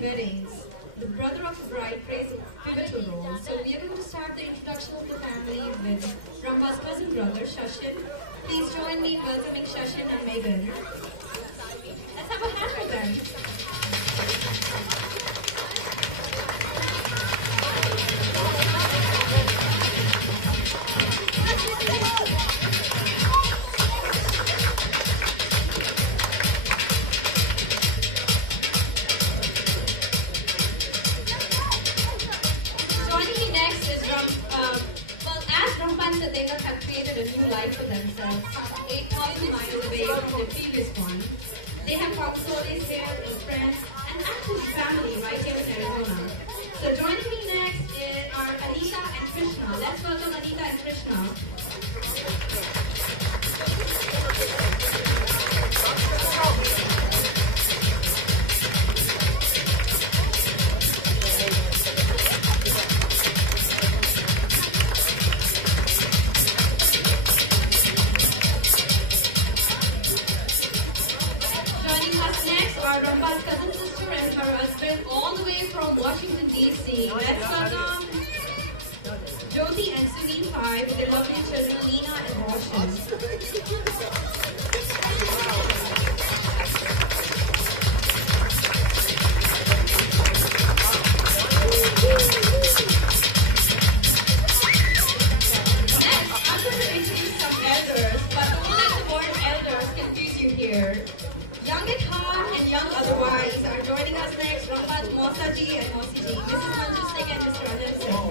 weddings, the brother of the bride plays a pivotal role. So we are going to start the introduction of the family with Rampa's cousin brother, Shashin. Please join me in welcoming Shashin and Megan. Let's have a hand with them. Have created a new life for themselves, 8,000 miles away from the previous one. They have Coxoles here as friends and actually family right here in Arizona. So joining me next are Anita and Krishna. Let's welcome Anita and Krishna. Rampa's cousin sister and her husband all the way from Washington, D.C. Let's welcome Jyoti and Sunil Pai with their lovely children Lena and Roshan. Next, I'm going to introduce some elders, but don't let the word elders confuse you here. Young at heart and young otherwise are joining us next, Rampa's Mosa ji and Mosi ji. Mrs. Manju Singh and Mr. Rajan Singh.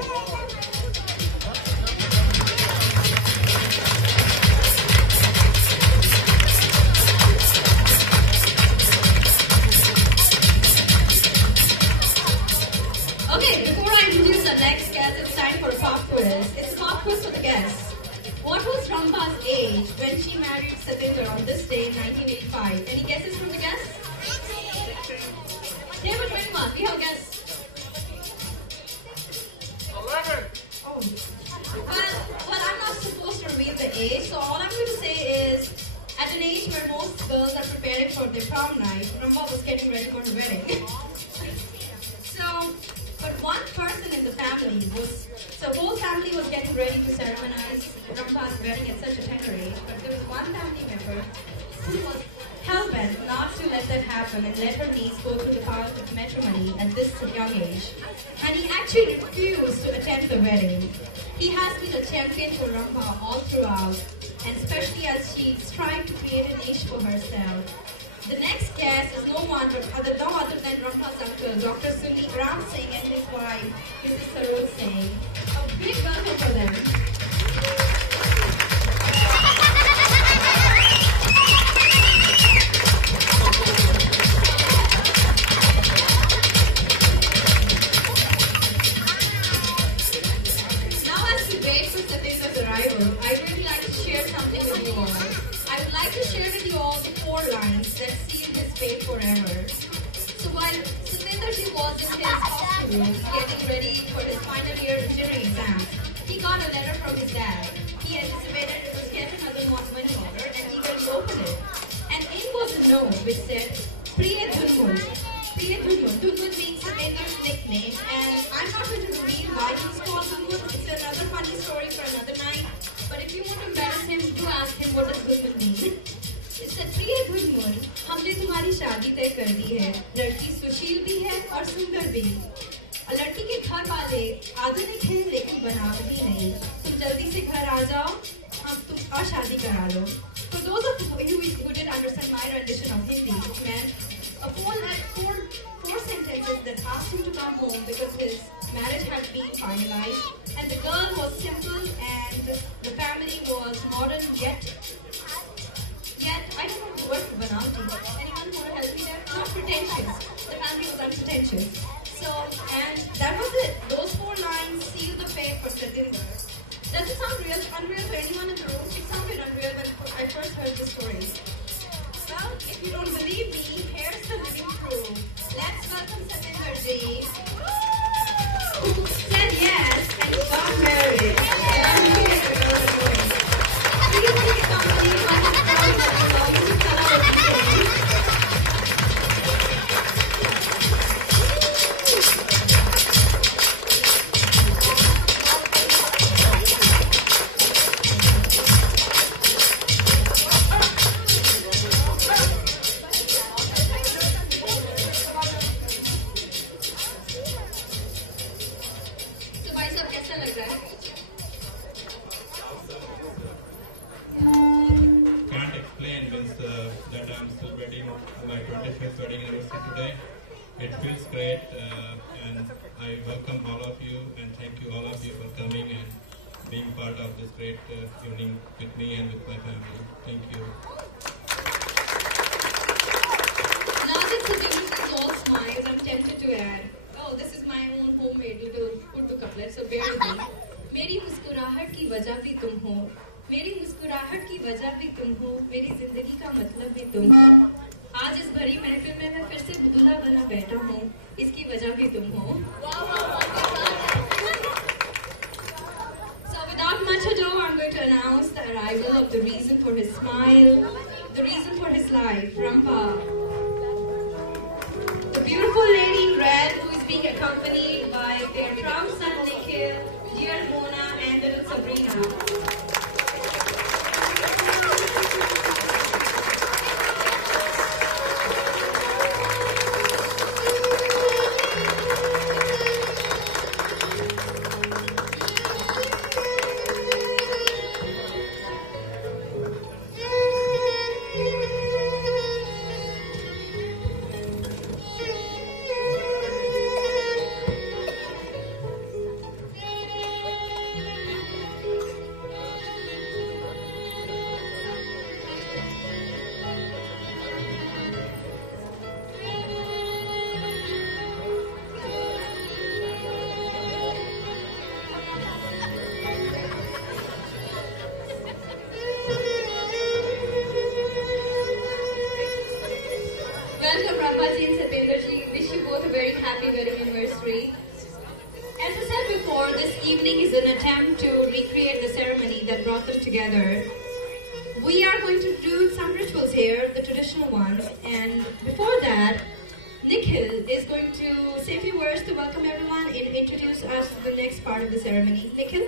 Okay, before I introduce the next guest, it's time for a pop quiz. It's a pop quiz for the guests. What was Rampa's age when she married Satinder on this day in 1985? Any guesses from the guests? They were 21. We have a guess. 11. Oh. Well, I'm not supposed to reveal the age, so all I'm going to say is, at an age where most girls are preparing for their prom night, Rampa was getting ready for her wedding. But one person in the family whole family was getting ready to ceremonize Rampa's wedding at such a tender age, but there was one family member who was hell-bent not to let that happen and let her niece go through the path of matrimony at this young age. And he actually refused to attend the wedding. He has been a champion for Rampa all throughout, and especially as she strived to create a niche for herself. The next guest is no other than Rampa's uncle, Dr. Sunil Ram Singh and his wife, Mrs. Saroj Singh. A big welcome for them. Now as we wait for Satinder's arrival, I really like to share something with you all. I would like to share with you all the 4 lines that sealed his fate forever. So while Satinderji was in his hospital room getting ready for his final year engineering exam, he got a letter from his dad. He anticipated it was yet another money order and eagerly opened it. And in was a note which said, Priya Dhunmul. Priya Dhunmul. Dhunmul means Satinder's nickname, and I'm not going to reveal why he's called Dhunmul. It's another funny story for another night. But if you want to embarrass him, do ask him what does Dhunmul mean. It's a प्रिय धुनमुन, हमने तुम्हारी शादी तय कर दी है. लड़की सुशील भी है और सुंदर भी. लड़की के घर वाले आधुनिक हैं लेकिन बनावटी नहीं. तुम जल्दी से घर आ जाओ, हम तुम और शादी करा लो. For those of you who didn't understand my rendition of Hindi, it meant four sentences that asked him to come home because his marriage had been finalized, and the girl was simple and the family was modern yet I don't know the word for banality. Anyone who will help me there? Not pretentious. The family was unpretentious. So, and that was it. Those 4 lines sealed the fate for Satinder. Does it sound unreal to anyone in the room? It sounded unreal when I first heard the story. Well, if you don't believe me, here's the living proof. Let's welcome Satinder Ji, who said yes and got married. today. It feels great, and I welcome all of you, and thank you all of you for coming and being part of this great evening with me and with my family. Thank you. Now that Satinder is all smiles, I'm tempted to add, oh, this is my own homemade little Urdu couplet, so bear with me. मेरी मुस्कुराहट की वजह भी तुम हो, मेरी मुस्कुराहट की वजह भी तुम हो, मेरी जिंदगी का मतलब भी तुम हो। आज इस भरी महफिल में मैं फिर से दूल्हा बना बैठा हूँ, इसकी वजह भी तुम हो। So without much ado, I'm going to announce the arrival of the reason for his smile, the reason for his life, Rampa. The beautiful lady in red who is being accompanied by their proud son Nikhil, dear Mona and little Sabrina. Welcome Rampaji and Satyendraji. Wish you both a very happy wedding anniversary. As I said before, this evening is an attempt to recreate the ceremony that brought them together. We are going to do some rituals here, the traditional ones, and before that, Nikhil is going to say a few words to welcome everyone and introduce us to the next part of the ceremony. Nikhil?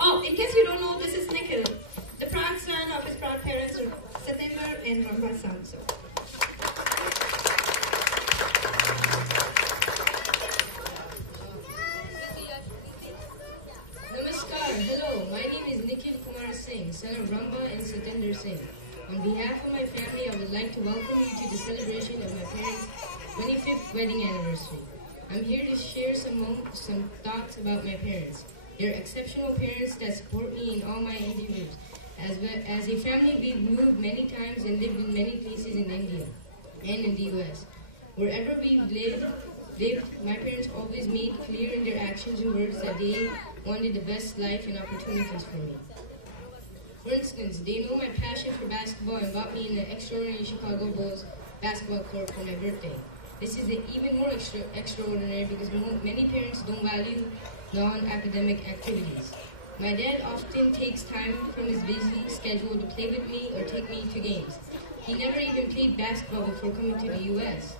Oh, in case you don't know, this is Nikhil, the proud son of his proud parents, Satyendra and Rampa's son. So. Namaskar, hello, my name is Nikhil Kumar Singh, son of Rampa and Satyendra Singh. On behalf of my family, I would like to welcome you to the celebration of my parents' 25th wedding anniversary. I'm here to share some thoughts about my parents. They're exceptional parents that support me in all my endeavors. As a family, we've moved many times and lived in many places in India and in the US. Wherever we've lived, my parents always made clear in their actions and words that they wanted the best life and opportunities for me. For instance, they know my passion for basketball and bought me in the extraordinary Chicago Bulls basketball court for my birthday. This is even more extraordinary because many parents don't value non-academic activities. My dad often takes time from his busy schedule to play with me or take me to games. He never even played basketball before coming to the US.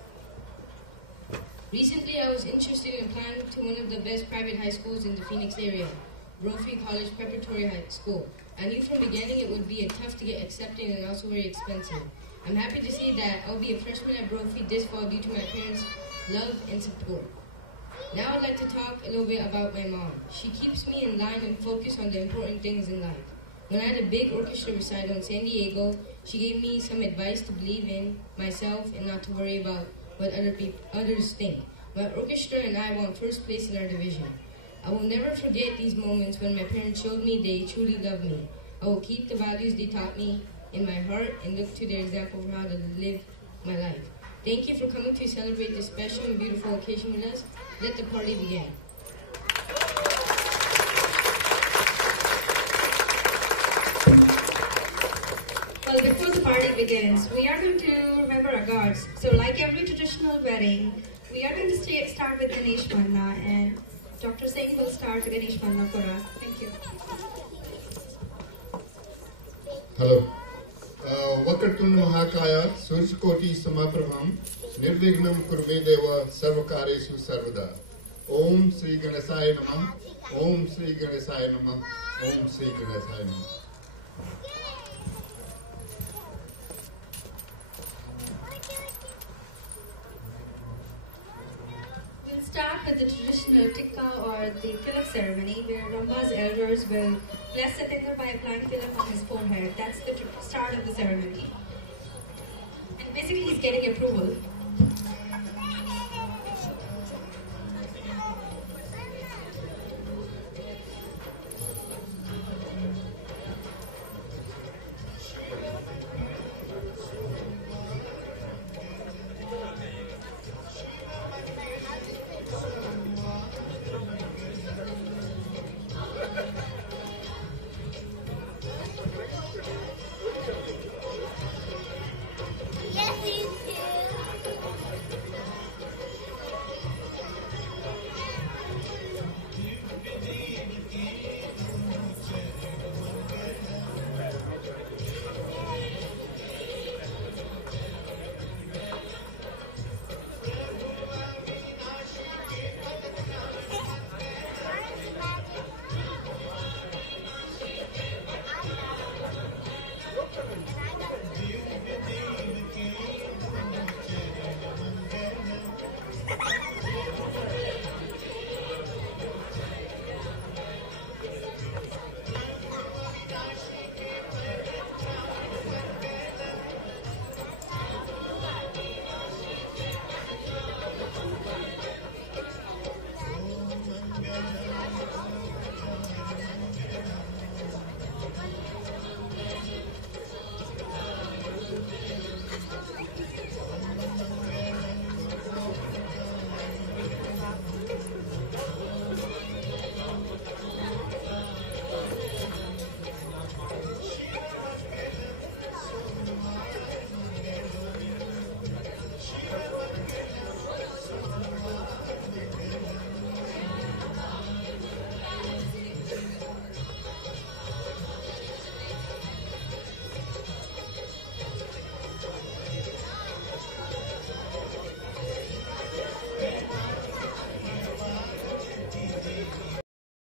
Recently, I was interested in applying to one of the best private high schools in the Phoenix area, Brophy College Preparatory High School. I knew from the beginning it would be tough to get accepted and also very expensive. I'm happy to say that I'll be a freshman at Brophy this fall due to my parents' love and support. Now I'd like to talk a little bit about my mom. She keeps me in line and focused on the important things in life. When I had a big orchestra recital in San Diego, she gave me some advice to believe in myself and not to worry about what others think. My orchestra and I won first place in our division. I will never forget these moments when my parents showed me they truly love me. I will keep the values they taught me in my heart and look to their example of how to live my life. Thank you for coming to celebrate this special and beautiful occasion with us. Let the party begin. Well, before the party begins, we are going to remember our gods. So like every traditional wedding, we are going to start with Ganesh Manna, and Dr. Singh will start the Ganesh Manna for us. Thank you. Hello. Vakatun Mahakaya Surjkoti Samaprabham Nirvignam Kurmedeva Sarvakaresu Sarvada. Om Sri Ganesaya Namah. Om Sri Ganesaya Namah. Om Sri Ganesaya Namah. We'll start with the traditional tikka or the tilak ceremony where Rampa's elders will bless Satyendra by applying tilak on his forehead. That's the start of the ceremony. And basically he's getting approval.